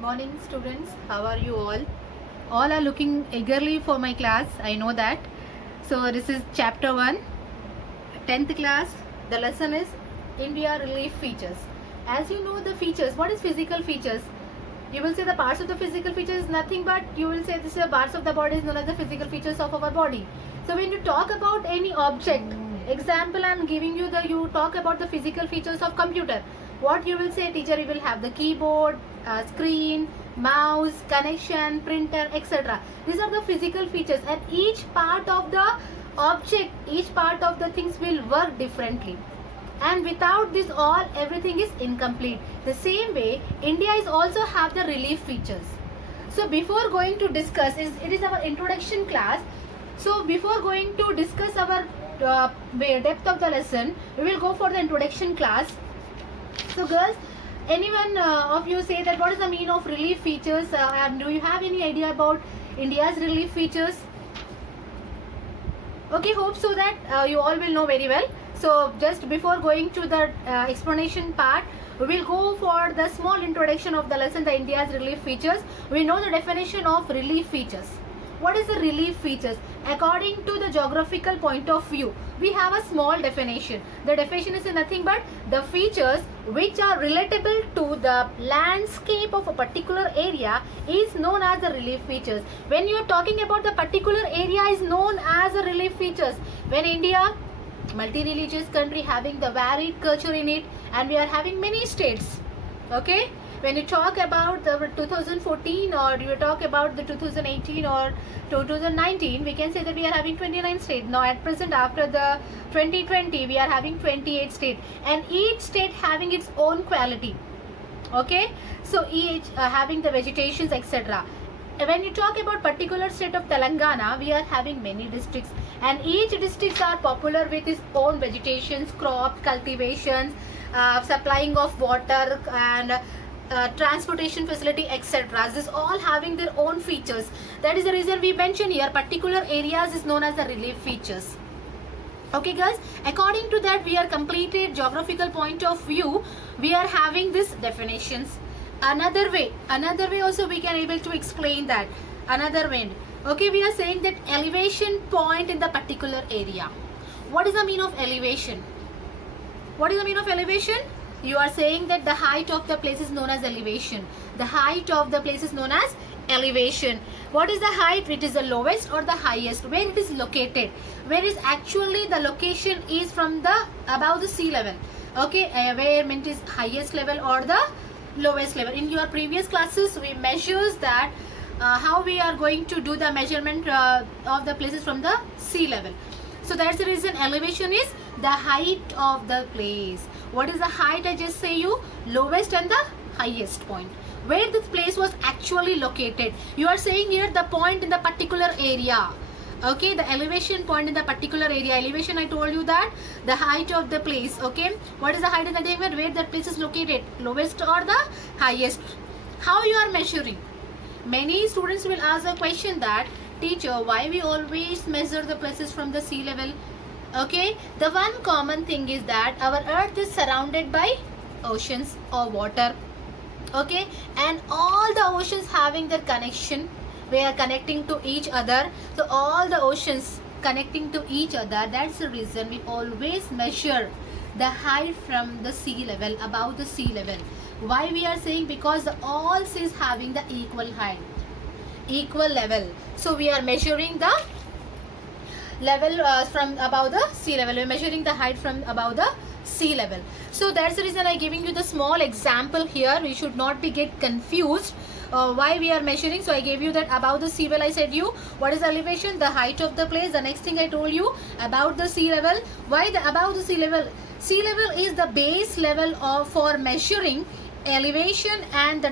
Good morning, students. How are you all? All are looking eagerly for my class. I know that. So this is chapter 1, 10th class. The lesson is India relief features. As you know the features, what is physical features? You will say the parts of the physical features is nothing but you will say this is the parts of the body is known as the physical features of our body. So when you talk about any object, example I am giving you you talk about the physical features of computer. What you will say, teacher, you will have the keyboard, screen, mouse, connection, printer, etc. These are the physical features, and each part of the object, each part of the things will work differently. And without this all, everything is incomplete. The same way, India is also have the relief features. So before going to discuss, it is our introduction class. So before going to discuss our depth of the lesson, we will go for the introduction class. So girls, anyone of you say that what is the meaning of relief features, and do you have any idea about India's relief features? Okay, hope so that you all will know very well. So just before going to the explanation part, we will go for the small introduction of the lesson, the India's relief features. We know the definition of relief features. What is the relief features? According to the geographical point of view, we have a small definition. The definition is nothing but the features which are relatable to the landscape of a particular area is known as the relief features. When you are talking about the particular area is known as the relief features. When India, multi-religious country having the varied culture in it, and we are having many states. Okay, when you talk about the 2014 or you talk about the 2018 or 2019, we can say that we are having 29 states. Now at present, after the 2020, we are having 28 states, and each state having its own quality. Okay, so each having the vegetations, etc. When you talk about particular state of Telangana, we are having many districts, and each districts are popular with its own vegetations, crops, cultivations, supplying of water, and transportation facility, etc. This all having their own features. That is the reason we mention here particular areas is known as the relief features. Okay guys, according to that we are completed geographical point of view, we are having these definitions. Another way also we can able to explain that. Another way, okay, we are saying that elevation point in the particular area. What is the meaning of elevation? What is the meaning of elevation? You are saying that the height of the place is known as elevation. The height of the place is known as elevation. What is the height? It is the lowest or the highest. Where it is located? Where is actually the location is from the above the sea level. Okay, where meant is highest level or the lowest level. In your previous classes, we measures that how we are going to do the measurement of the places from the sea level. So that's the reason elevation is the height of the place. What is the height? I just say you lowest and the highest point. Where this place was actually located. You are saying here the point in the particular area. Okay, the elevation point in the particular area. Elevation, I told you that the height of the place. Okay, what is the height in the neighborhood where that place is located? Lowest or the highest? How you are measuring? Many students will ask a question that, teacher, why we always measure the places from the sea level? Okay, the one common thing is that our earth is surrounded by oceans or water. Okay, and all the oceans having their connection, we are connecting to each other. So all the oceans connecting to each other, that's the reason we always measure the height from the sea level, above the sea level. Why we are saying? Because all seas having the equal height, equal level. So we are measuring the level from above the sea level. We are measuring the height from above the sea level. So that's the reason I giving you the small example here. We should not be get confused. Why we are measuring? So I gave you that above the sea level. I said you what is the elevation? The height of the place. The next thing I told you about the sea level. Why the above the sea level? Sea level is the base level of for measuring elevation and the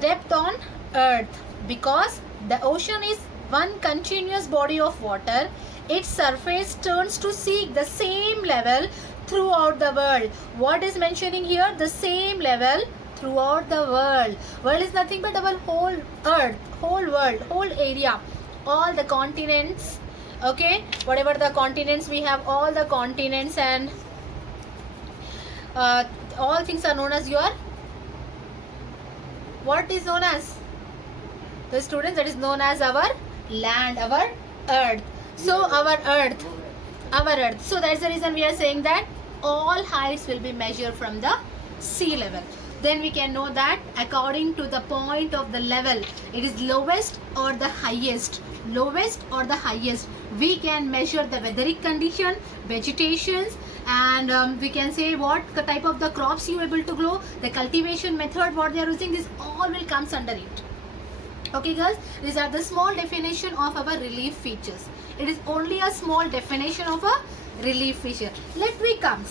depth on earth, because the ocean is one continuous body of water. Its surface turns to seek the same level throughout the world. What is mentioning here? The same level throughout the world. World is nothing but our whole earth, whole world, whole area, all the continents. Okay, whatever the continents we have, all the continents, and all things are known as your What is known as? The students, that is known as our land, our earth. So our earth. So that's the reason we are saying that all heights will be measured from the sea level. Then we can know that according to the point of the level, it is lowest or the highest. Lowest or the highest. We can measure the weatheric condition, vegetations, and we can say what type of the crops you are able to grow, the cultivation method, what they are using. This all will comes under it. Okay girls, these are the small definition of our relief features. It is only a small definition of a relief feature. Let me come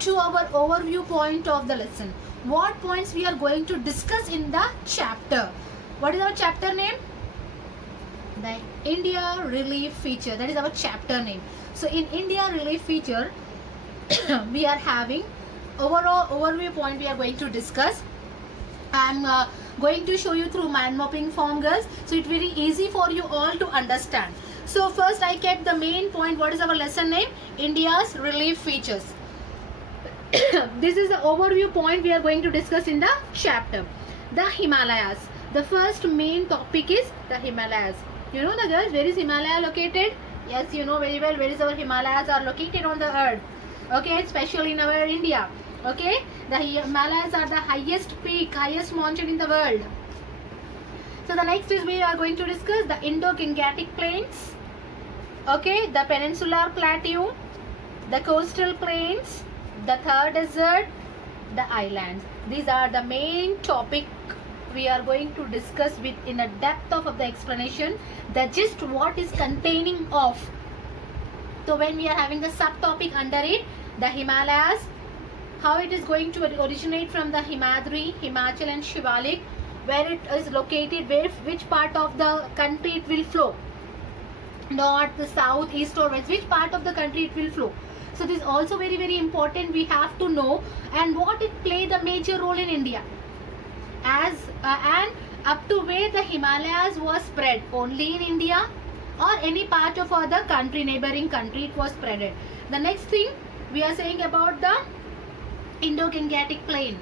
to our overview point of the lesson. What points we are going to discuss in the chapter? What is our chapter name? The India relief feature. That is our chapter name. So in India relief feature, we are having overall overview point we are going to discuss. I am going to show you through mind mapping form, girls, so it's very easy for you all to understand. So first I kept the main point. What is our lesson name? India's relief features. This is the overview point we are going to discuss in the chapter. The Himalayas. The first main topic is the Himalayas. You know the girls, where is Himalaya located? Yes, you know very well where is our Himalayas are located on the earth. Okay, especially in our India. Okay, the Himalayas are the highest peak, highest mountain in the world. So the next is we are going to discuss the Indo-Gangetic Plains. Okay, the Peninsular Plateau, the coastal plains, the Thar Desert, the islands. These are the main topic we are going to discuss with in a depth of the explanation. The gist what is containing of. So when we are having the subtopic under it, the Himalayas, how it is going to originate from the Himadri, Himachal and Shivalik, where it is located, where which part of the country it will flow, north, south, east or west, which part of the country it will flow. So this is also very very important we have to know, and what it play the major role in India, as and up to where the Himalayas was spread, only in India or any part of other country, neighboring country it was spreaded. The next thing we are saying about the Indo-Gangetic Plain.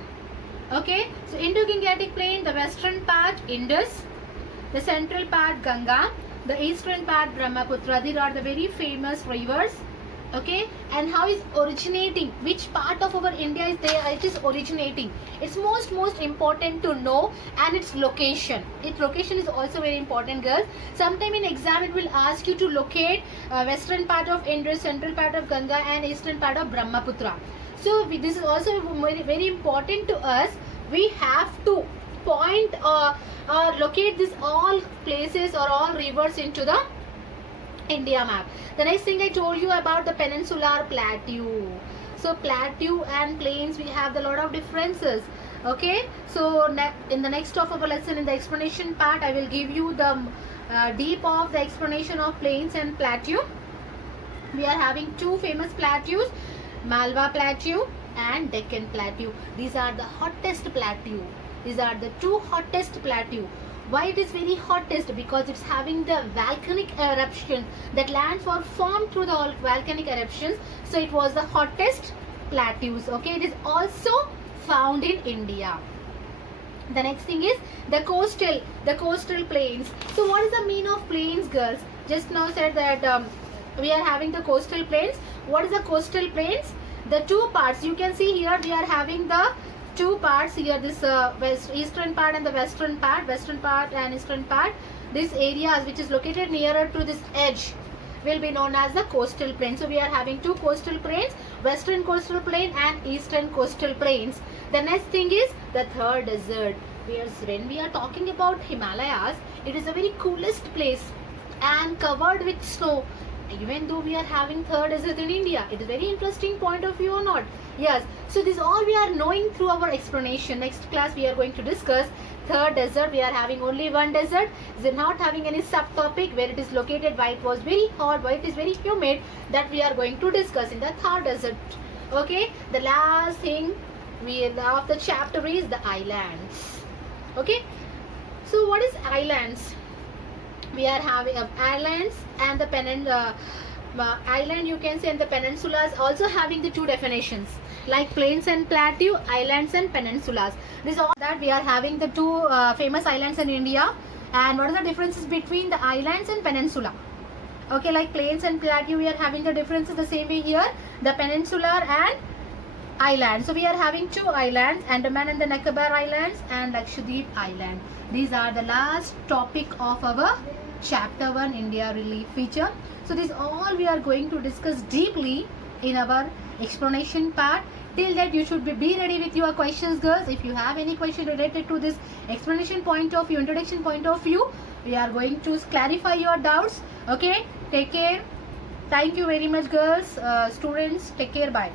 Okay, so Indo-Gangetic Plain, the western part Indus, the central part Ganga, the eastern part Brahmaputra. These are the very famous rivers. Okay, and how is originating, which part of our India is there it is originating. It's most important to know, and its location. Its location is also very important, girls. Sometime in exam it will ask you to locate western part of Indus, central part of Ganga and eastern part of Brahmaputra. So this is also very important to us. We have to point or locate these all places or all rivers into the India map. The next thing I told you about the Peninsular Plateau. So plateau and plains, we have a lot of differences. Okay, so in the next of our lesson, in the explanation part, I will give you the deep of the explanation of plains and plateau. We are having two famous plateaus, Malwa Plateau and Deccan Plateau. These are the hottest plateau. These are the two hottest plateau. Why it is very hottest? Because it's having the volcanic eruption. That lands were formed through the volcanic eruptions. So it was the hottest plateaus. Okay, it is also found in India. The next thing is the coastal plains. So what is the meaning of plains, girls? Just now said that we are having the coastal plains. What is the coastal plains? The two parts you can see here, we are having the two parts here, this eastern part and the western part and eastern part. This areas which is located nearer to this edge will be known as the coastal plain. So we are having two coastal plains, western coastal plain and eastern coastal plains. The next thing is the Thar Desert. When we are talking about Himalayas, it is a very coolest place and covered with snow. Even though we are having Thar Desert in India, it is very interesting point of view or not? Yes. So this all we are knowing through our explanation. Next class we are going to discuss Thar Desert. We are having only one desert. We are not having any subtopic where it is located, why it was very hot, why it is very humid. That we are going to discuss in the Thar Desert. Okay. The last thing of the chapter is the islands. Okay. So what is islands? We are having islands and the island you can say, and the peninsulas also having the two definitions like plains and plateau, islands and peninsulas. This is all that we are having the two famous islands in India. And what are the differences between the islands and peninsula? Okay, like plains and plateau we are having the differences. The same way here, the peninsular and island. So we are having two islands, Andaman and the Nicobar Islands and Lakshadweep Island. These are the last topic of our chapter 1 India relief feature. So this all we are going to discuss deeply in our explanation part. Till that you should be ready with your questions, girls. If you have any question related to this explanation point of view, introduction point of view, we are going to clarify your doubts. Okay, take care. Thank you very much, girls. Students, take care. Bye.